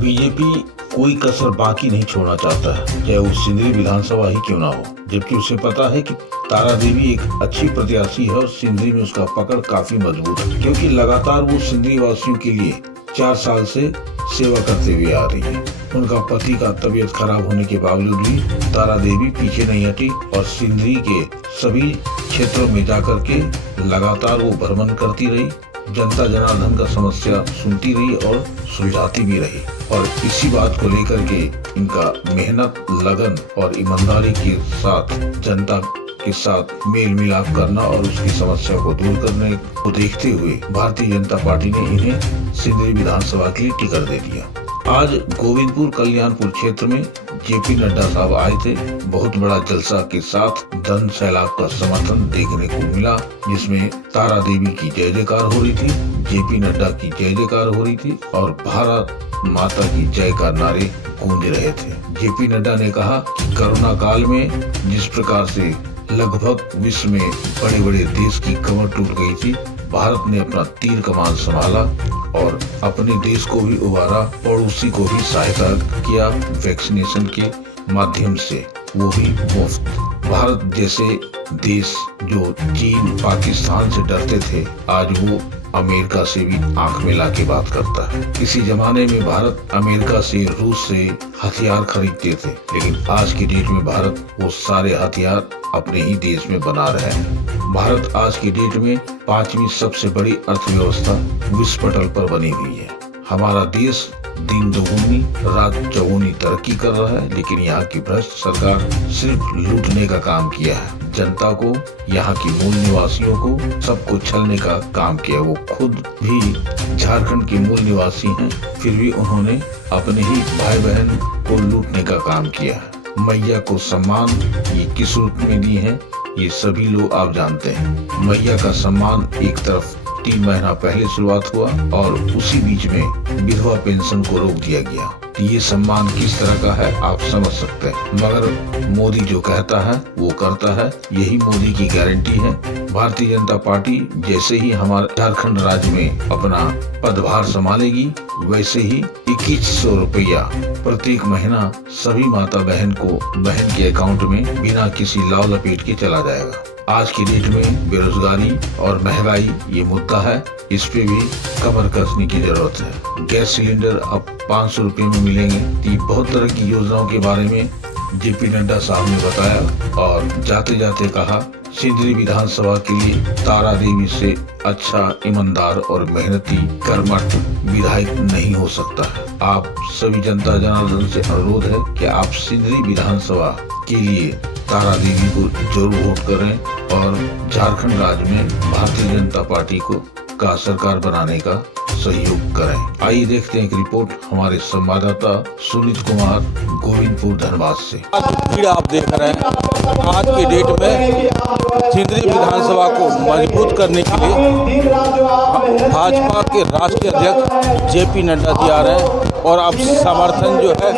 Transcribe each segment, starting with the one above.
BJP कोई कसर बाकी नहीं छोड़ना चाहता है, चाहे वो सिंदरी विधानसभा ही क्यों ना हो, जबकि उसे पता है कि तारा देवी एक अच्छी प्रत्याशी है और सिंदरी में उसका पकड़ काफी मजबूत है, क्योंकि लगातार वो सिंदरी वासियों के लिए 4 साल से सेवा करते हुए आ रही है। उनका पति का तबीयत खराब होने के बावजूद भी तारा देवी पीछे नहीं हटी और सिंदरी के सभी क्षेत्रों में जाकर के लगातार वो भ्रमण करती रही, जनता जनार्दन का समस्या सुनती रही और सुलझाती भी रही। और इसी बात को लेकर के इनका मेहनत, लगन और ईमानदारी के साथ जनता के साथ मेल मिलाप करना और उसकी समस्या को दूर करने को देखते हुए भारतीय जनता पार्टी ने इन्हें सिंदरी विधानसभा के लिए टिकट दे दिया। आज गोविंदपुर कल्याणपुर क्षेत्र में जेपी नड्डा साहब आए थे। बहुत बड़ा जलसा के साथ धन सैलाब का समर्थन देखने को मिला, जिसमें तारा देवी की जय जयकार हो रही थी, जेपी नड्डा की जय जयकार हो रही थी और भारत माता की जय का नारे गूंज रहे थे। जेपी नड्डा ने कहा कि कोरोना काल में जिस प्रकार से लगभग विश्व में बड़े बड़े देश की कमर टूट गई थी, भारत ने अपना तीर कमान संभाला और अपने देश को भी उबारा, पड़ोसी को भी सहायता किया वैक्सीनेशन के माध्यम से, वो भी मुफ्त। भारत जैसे देश जो चीन, पाकिस्तान से डरते थे, आज वो अमेरिका से भी आंख मिला के बात करता है। किसी जमाने में भारत अमेरिका से, रूस से हथियार खरीदते थे, लेकिन आज की डेट में भारत वो सारे हथियार अपने ही देश में बना रहे हैं। भारत आज की डेट में 5वीं सबसे बड़ी अर्थव्यवस्था विश्व पटल पर बनी हुई है। हमारा देश दिन दोगुनी रात चौगुनी तरक्की कर रहा है, लेकिन यहाँ की भ्रष्ट सरकार सिर्फ लूटने का काम किया है। जनता को, यहाँ की मूल निवासियों को, सबको छलने का काम किया। वो खुद भी झारखंड के मूल निवासी हैं, फिर भी उन्होंने अपने ही भाई बहन को लूटने का काम किया है। मैया को सम्मान ये किस रूप में दी है, ये सभी लोग आप जानते हैं। मैया का सम्मान एक तरफ 3 महीना पहले शुरुआत हुआ और उसी बीच में विधवा पेंशन को रोक दिया गया। तो ये सम्मान किस तरह का है आप समझ सकते हैं। मगर मोदी जो कहता है वो करता है, यही मोदी की गारंटी है। भारतीय जनता पार्टी जैसे ही हमारे झारखंड राज्य में अपना पदभार संभालेगी, वैसे ही 2100 रुपया प्रत्येक महीना सभी माता बहन को बहन के अकाउंट में बिना किसी लाव लपेट के चला जाएगा। आज की डेट में बेरोजगारी और महंगाई ये मुद्दा है, इस पे भी कमर कसने की जरूरत है। गैस सिलेंडर अब 500 रुपए में मिलेंगे। बहुत तरह की योजनाओं के बारे में जेपी नड्डा साहब ने बताया और जाते जाते कहा, सिंदरी विधानसभा के लिए तारा देवी से अच्छा, ईमानदार और मेहनती कर्मठ विधायक नहीं हो सकता है। आप सभी जनता जनार्दन से अनुरोध है कि आप सिंदरी विधानसभा के लिए तारा देवी को जरूर वोट करें और झारखंड राज्य में भारतीय जनता पार्टी का सरकार बनाने का सहयोग करें। आइए देखते हैं एक रिपोर्ट हमारे संवाददाता सुनीत कुमार गोविंदपुर धनबाद से। भीड़ आप देख रहे हैं। आज की डेट में सिंदरी विधानसभा को मजबूत करने के लिए भाजपा के राष्ट्रीय अध्यक्ष जेपी नड्डा जी आ रहे हैं और अब समर्थन जो है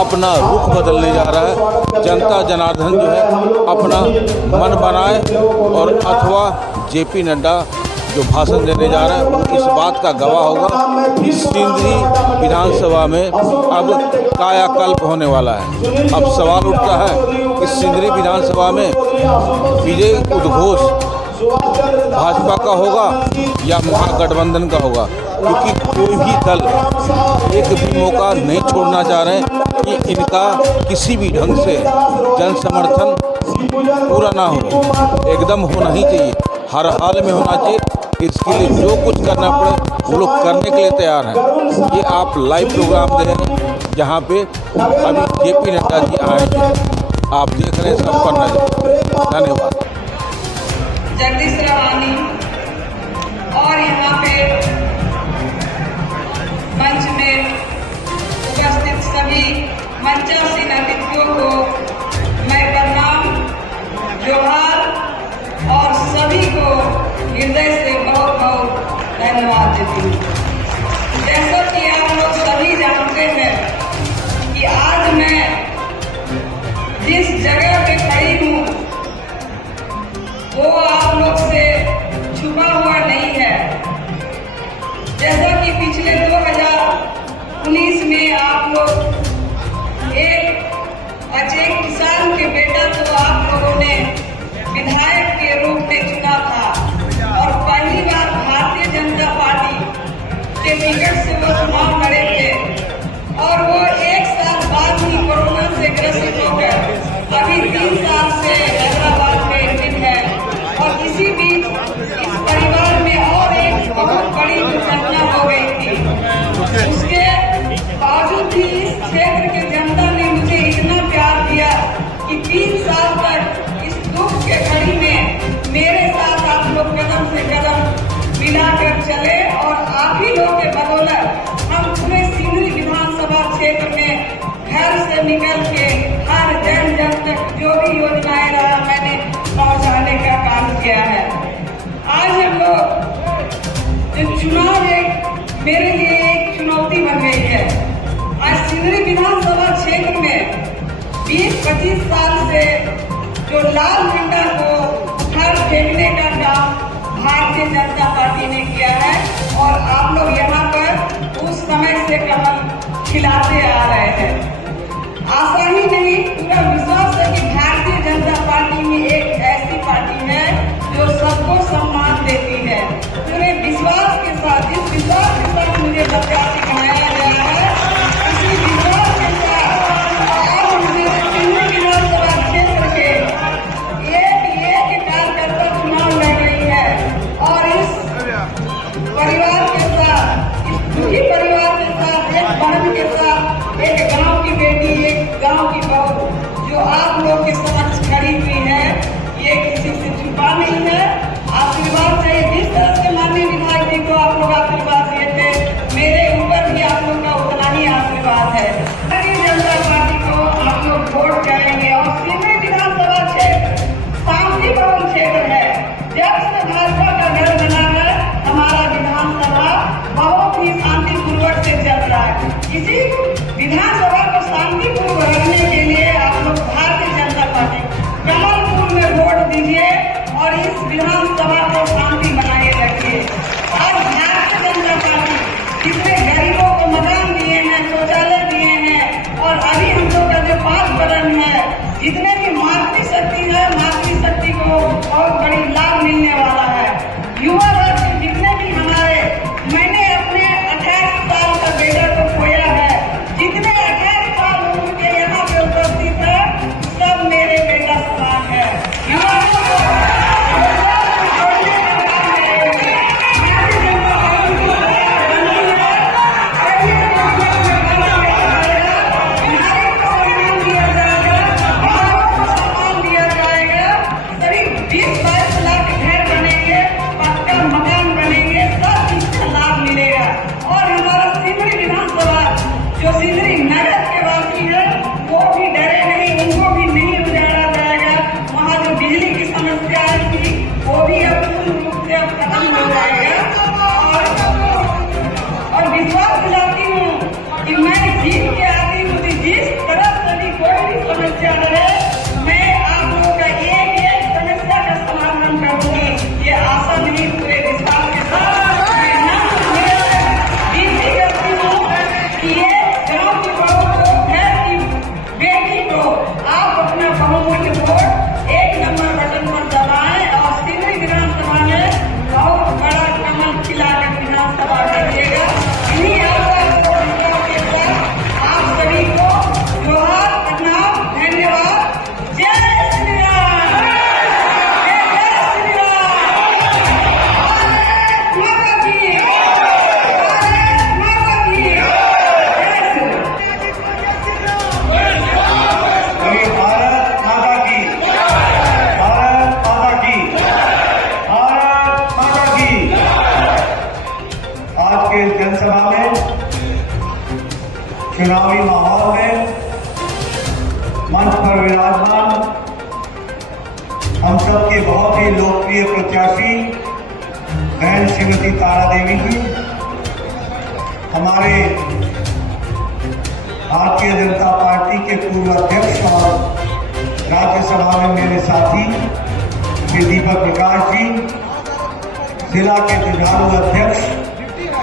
अपना रुख बदलने जा रहा है। जनता जनार्दन जो है अपना मन बनाए और अथवा जेपी नड्डा जो भाषण देने जा रहा है वो इस बात का गवाह होगा कि सिंदरी विधानसभा में अब कायाकल्प होने वाला है। अब सवाल उठता है कि सिंदरी विधानसभा में विजय उद्घोष भाजपा का होगा या महागठबंधन का होगा, क्योंकि कोई भी दल एक भी मौका नहीं छोड़ना चाह रहे हैं कि इनका किसी भी ढंग से जन समर्थन पूरा ना हो। एकदम होना ही चाहिए, हर हाल में होना चाहिए। इसके लिए जो कुछ करना पड़े वो लोग करने के लिए तैयार हैं। ये आप लाइव प्रोग्राम दे रहे हैं जहाँ पे अभी जेपी नड्डा जी आए हैं, आप देख रहे हैं सब पर नजर। धन्यवाद। जगदीश रवानी और यहाँ पे मंच में उपस्थित सभी मंचासीन अतिथियों को मैं प्रणाम, जोहार और सभी को हृदय से बहुत बहुत धन्यवाद देती हूँ। जैसा कि आप लोग सभी जानते हैं कि आज मैं जिस जगह पे खड़ी हूँ वो आप लोग से छुपा हुआ नहीं है। जैसा कि पिछले 2000 में आप लोग एक किसान के बेटा को आप लोगों ने विधायक के रूप में चुना था और पहली बार भारतीय जनता पार्टी के टिकट से वो चुनाव लड़े थे और वो 1 साल बाद ही कोरोना से ग्रसित होकर अभी 3 साल से हैदराबाद में एडमिट है। और इसी बीच इस परिवार में और एक बहुत बड़ी दुर्घटना हो गई थी। उसके बावजूद भी इस क्षेत्र के जनता ने मुझे इतना प्यार दिया कि 3 साल तक इस दुख के घड़ी में मेरे साथ आप लोग कदम से कदम मिलाकर चले और आप ही लोग के बदौलत हम पूरे सिंदरी विधानसभा क्षेत्र में घर से निकल के हर जन जन तक जो भी योजनाएं रहा मैंने पहुंचाने का काम किया है। आज हम लोग चुनाव मेरे लिए एक चुनौती बन गई है। आज सिंदरी विधानसभा क्षेत्र में 20-25 साल से जो लाल झंडा को उखाड़ फेंकने का काम भारतीय जनता पार्टी ने किया है और आप लोग यहाँ पर उस समय से कमल खिलाते आ रहे हैं। आशा ही नहीं, पूरा विश्वास है कि भारतीय जनता पार्टी में एक ऐसी पार्टी है जो सबको सम्मान देती है। पूरे विश्वास के साथ, जिस विश्वास के साथ मुझे प्रत्याशी बनाया गया है, इसी विश्वास के साथ आज मुझे सिंदरी विधानसभा क्षेत्र के एक कार्यकर्ता चुनाव लड़ रही है और इस परिवार के साथ, इस दुखी परिवार के साथ, एक बहन के साथ, एक गांव की बेटी, एक गांव की बहू जो आप लोग के समक्ष खड़ी हुई है, ये किसी से छुपा नहीं है। आशीर्वाद चाहिए। जिस तरह से माननीय विधायक जी को आप लोग आशीर्वाद दिए थे, मेरे ऊपर भी आप लोग का उतना ही आशीर्वाद है। भारतीय जनता पार्टी को आप लोग वोट करेंगे और सिंदरी विधानसभा क्षेत्र शांति भवन क्षेत्र है। जब से भाजपा का घर बना है, हमारा विधानसभा बहुत ही शांतिपूर्वक से चल रहा है। इसी विधानसभा को शांतिपूर्वक रखने के लिए आप लोग भारतीय जनता पार्टी कमलपुर में वोट दीजिए और इस विधानसभा को शांति बनाए रखिए। आज भारतीय जनता पार्टी जितने गरीबों को मकान दिए हैं, शौचालय दिए हैं और अभी हम लोग का जो 5 कदम है, जितने भी मातृशक्ति को बहुत बड़ी लाभ मिलने वाला है। युवा वर्ग के जितने भी हमारे, मैंने अपने 18 साल का बेटा को खोया है। जितने 18 साल उम्र के यहाँ पे उपस्थित है, सब मेरे बेटा समान है। युवा चुनावी माहौल में मंच पर विराजमान हम सबके बहुत ही लोकप्रिय प्रत्याशी बहन श्रीमती तारा देवी जी, हमारे भारतीय जनता पार्टी के पूर्व अध्यक्ष और राज्यसभा में मेरे साथी श्री दीपक प्रकाश जी, जिला के जुझारू अध्यक्ष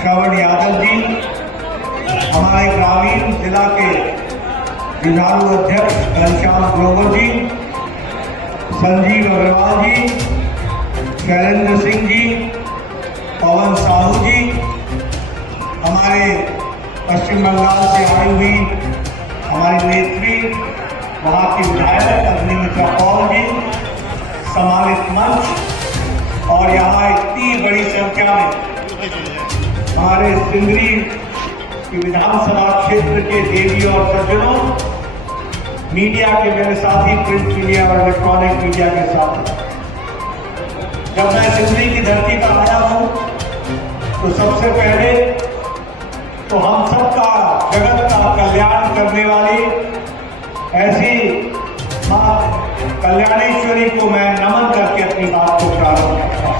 श्रवण यादव जी, हमारे ग्रामीण जिला के विधायक अध्यक्ष घनश्याम ग्रोवर जी, संजीव अग्रवाल जी, शैलेंद्र सिंह जी, पवन साहू जी, हमारे पश्चिम बंगाल से आई हुई हमारी नेत्री वहाँ की विधायक अग्निमित्रा पॉल जी, समावेश मंच और यहाँ इतनी बड़ी संख्या में हमारे सिंदरी की विधानसभा क्षेत्र के देवी और सज्जनों, मीडिया के मेरे साथी, प्रिंट मीडिया और इलेक्ट्रॉनिक मीडिया के साथ, जब मैं सिंदरी की धरती पर आया हूं तो सबसे पहले तो हम सबका, जगत का कल्याण करने वाली ऐसी मां कल्याणेश्वरी को मैं नमन करके अपनी बात को प्रारंभ करता हूं।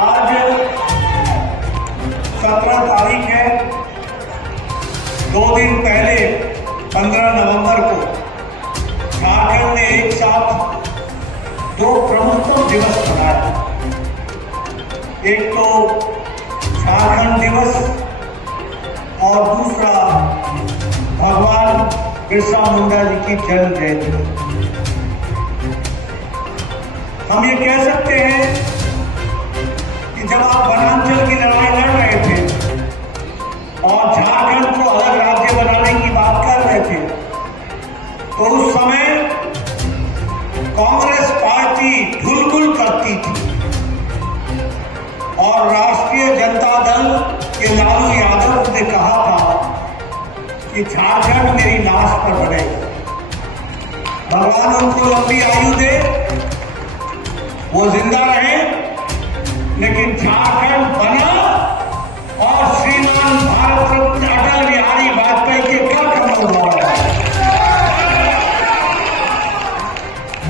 आज 17 तारीख है। 2 दिन पहले 15 नवंबर को झारखंड ने एक साथ 2 प्रमुखतम दिवस मनाया। एक तो झारखंड दिवस और दूसरा भगवान बिरसा मुंडा जी की जन्म जयंती। हम ये कह सकते हैं कि जब आप वनांचल की लड़ाई लड़ रहे थे और झारखंड को अलग राज्य बनाने की बात कर रहे थे, तो उस समय कांग्रेस पार्टी ढुलमुल करती थी और राष्ट्रीय जनता दल के लालू यादव ने कहा था कि झारखंड मेरी लाश पर बनेगा। भगवान उनको लंबी आयु दे, वो जिंदा रहे, लेकिन झारखंड बना और श्रीमान भारत रत्न अटल बिहारी वाजपेयी के कर कमल हुआ है।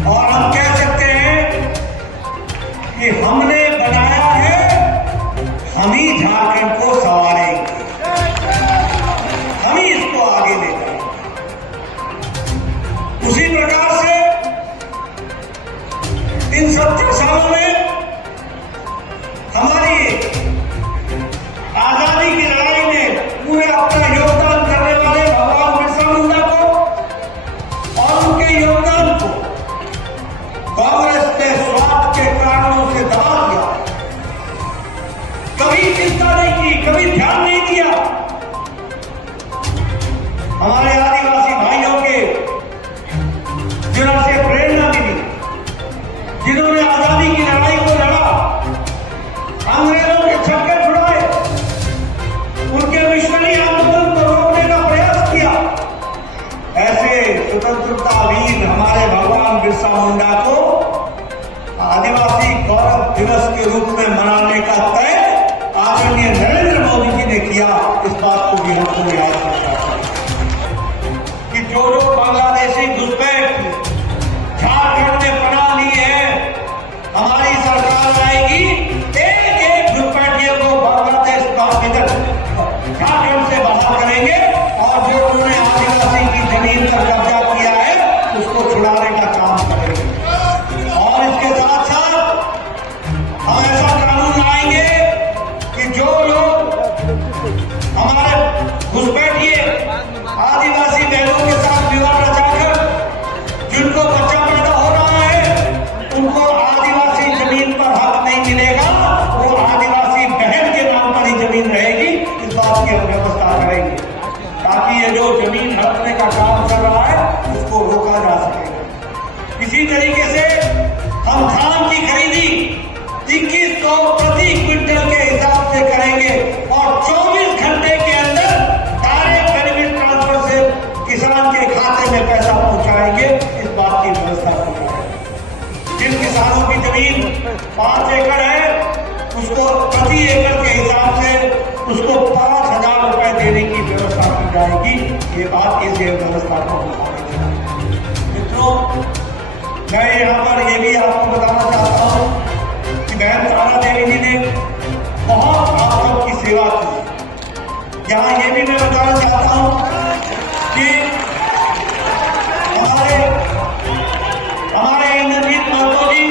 और हम कह सकते हैं कि हमने बनाया है, हम ही झारखंड को संवारेंगे, हम ही इसको आगे ले जाएंगे। उसी प्रकार से इन 70 सालों में हमारी आजादी की लड़ाई में पूरे अपना योगदान करने वाले भगवान बिरसा मुंडा को और उनके योगदान को कांग्रेस ने स्वार्थ के कारणों से दबा दिया। कभी चिंता नहीं की, कभी ध्यान नहीं दिया। हमारे आदिवासी भाइयों के जिनसे प्रेरणा मिली, जिन्होंने आजादी की लड़ाई को लड़ा, अंग्रेजों के छक्के छुड़ाए, उनके मिशनरी आंदोलन को रोकने का प्रयास किया, ऐसे स्वतंत्रता वीर हमारे भगवान बिरसा मुंडा को आदिवासी गौरव दिवस के रूप में मनाने का तय आदरणीय नरेंद्र मोदी जी ने किया। इस बात को भी हमको याद रखना चाहिए कि जो लोग बांग्लादेशी घुसपैठ झारखंड में पनाह ली है, हमारी सरकार आएगी, एक घुसपैठियों को बांग्लादेश का झारखंड से बाहर करेंगे और जो उन्होंने आदिवासी की जमीन पर कब्जा किया है उसको छुड़ाने का काम करेंगे। और इसके साथ साथ हम ऐसा कानून लाएंगे कि जो लोग हमारे घुसपैठिए आदिवासी बहनों के साथ विवाह रचाकर जिनको बच्चा पैदा हो रहा है, उनको आदिवासी जमीन पर हक नहीं मिलेगा, वो आदिवासी बहन के नाम पर ही जमीन रहेगी। इस बात की हम व्यवस्था करेंगे ताकि ये जो जमीन हड़पने का काम चल रहा है उसको रोका जा सके। इसी तरीके से हम धान की खरीदी 2100 प्रति क्विंटल के हिसाब से करेंगे और 24 घंटे के अंदर डायरेक्ट बेनिफिट ट्रांसफर से किसान के खाते में पैसा पहुंचाएंगे। इस बात की व्यवस्था करेंगे। जिन किसानों की जमीन 5 एकड़ है, उसको प्रति एकड़ के हिसाब से उसको 5,000 रुपए देने की व्यवस्था की जाएगी। ये बात इस व्यवस्था को मित्रों, मैं यहाँ पर ये भी आपको बताना चाहता हूँ कि बहन तारा देवी जी ने बहुत आप सबकी सेवा की। यहाँ ये भी मैं बताना चाहता हूँ कि हमारे इंद्रजीत महतो जी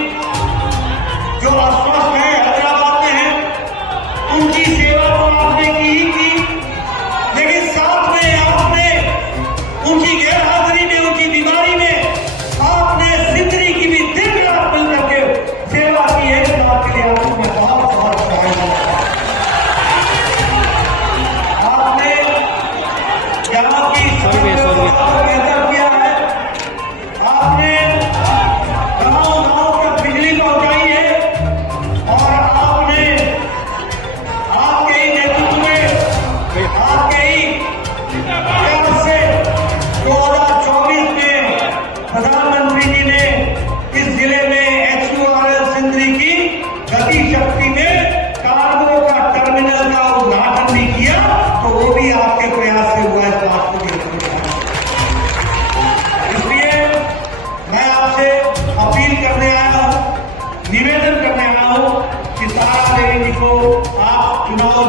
जो अस्वस्थ है, हैदराबाद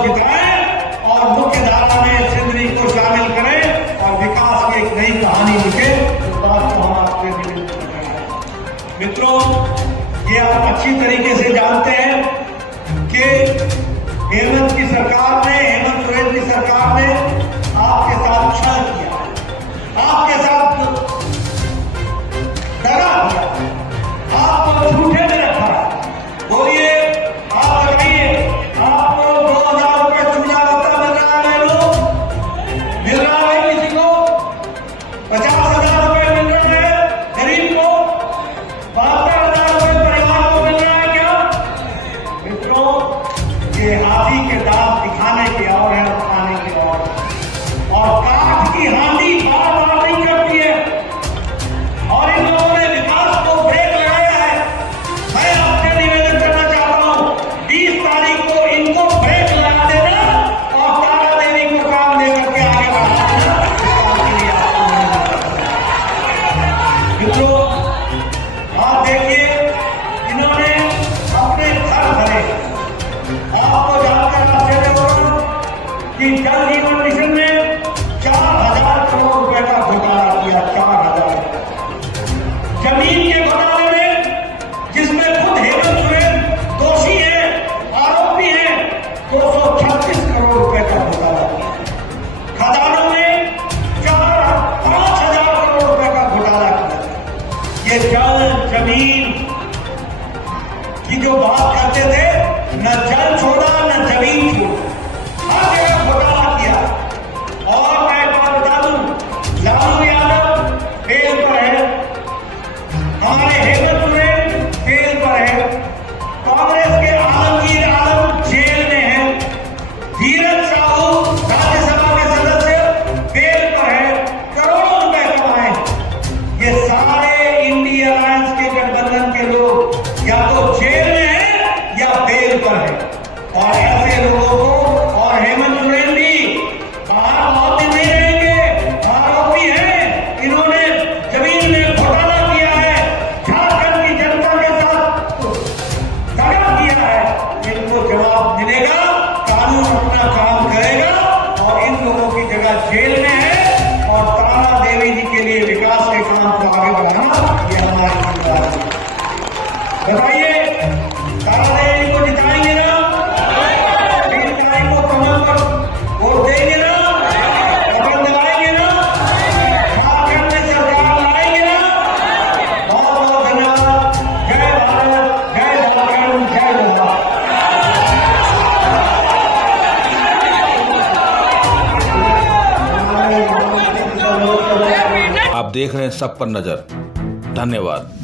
जिताएं और मुख्य धारा में सिंदरी को शामिल करें और विकास की एक नई कहानी लिखे। इस बात को हम आपसे निवेदन कर रहे हैं। मित्रों, ये आप अच्छी तरीके से जानते हैं कि हेमंत की सरकार ने, हेमंत सोरेन की सरकार ने आपके साथ छल किया, आपके साथ दगा किया, आपको झूठे में रखा। बोलिए, आप बताइए, आपको 2000 रुपये चूल्हा भत्ता मिल रहा है? लोग मिल रहा है? किसी को 50,000 रुपये मिल रहे हैं गरीब को? 72,000 रुपये परिवार को मिल रहा है क्या? मित्रों, ये हाथी के दांत दिखाने के और है, खाने के और काठ की हांडी बार बार नहीं करती है। और इन लोगों ने विकास को ब्रेक लगाया है। मैं आपसे निवेदन करना चाहता हूं, 20 तारीख को इनको ब्रेक लगा देना और तारा देवी को काम लेकर के आगे बढ़ा देना। मित्रों, आप देखिए, इन्होंने अपने घर भरे। आपको जानकर आश्चर्य होगा कि जल जीवन मिशन में 4,000 करोड़ रुपए का घोटाला किया। 4,000 जमीन के घोटाले में, जिसमें खुद हेमंत सोरेन दोषी है, आरोपी है, 236 करोड़ रुपए का घोटाला किया। खदानों में 5,000 करोड़ रुपए का घोटाला किया। ये जल जमीन की जो बात करते थे, न जल छोड़ा न जमीन छोड़ा, हर जगह घोटाला किया। और मैं एक बात बता दूं, लालू यादव बेल पर है, हमारे हेमंत सोरेन बेल पर है, कांग्रेस के आलमगीर आलम जेल में है, धीरज साहू राज्यसभा के सदस्य बेल पर है, करोड़ों रुपए कमाए। ये सारे इंडिया अलायंस के गठबंधन के लोग या तो जेल में है या बेल पर है। और ऐसे लोगों को, और हेमंत सोरेन भी बाहर बहुत दिन नहीं रहेंगे, आरोपी हैं। इन्होंने जमीन में घोटाला किया है, झारखंड की जनता के साथ दगा किया है। इनको जवाब मिलेगा, कानून अपना काम करेगा और इन लोगों की जगह जेल में है। और तारा देवी जी के लिए विकास के काम को आगे बढ़ाना, ये हमारी जिम्मेदारी है। बताइए, तारा देवी को जिताएंगे ना? 3 तारीख को कमल पर वोट देंगे ना? कमल दिलाएंगे ना? झारखंड में सरकार लाएंगे ना? बहुत बहुत धन्यवाद। जय भारत, जय झारखंड, जय बिहार। आप देख रहे हैं सब पर नजर। धन्यवाद।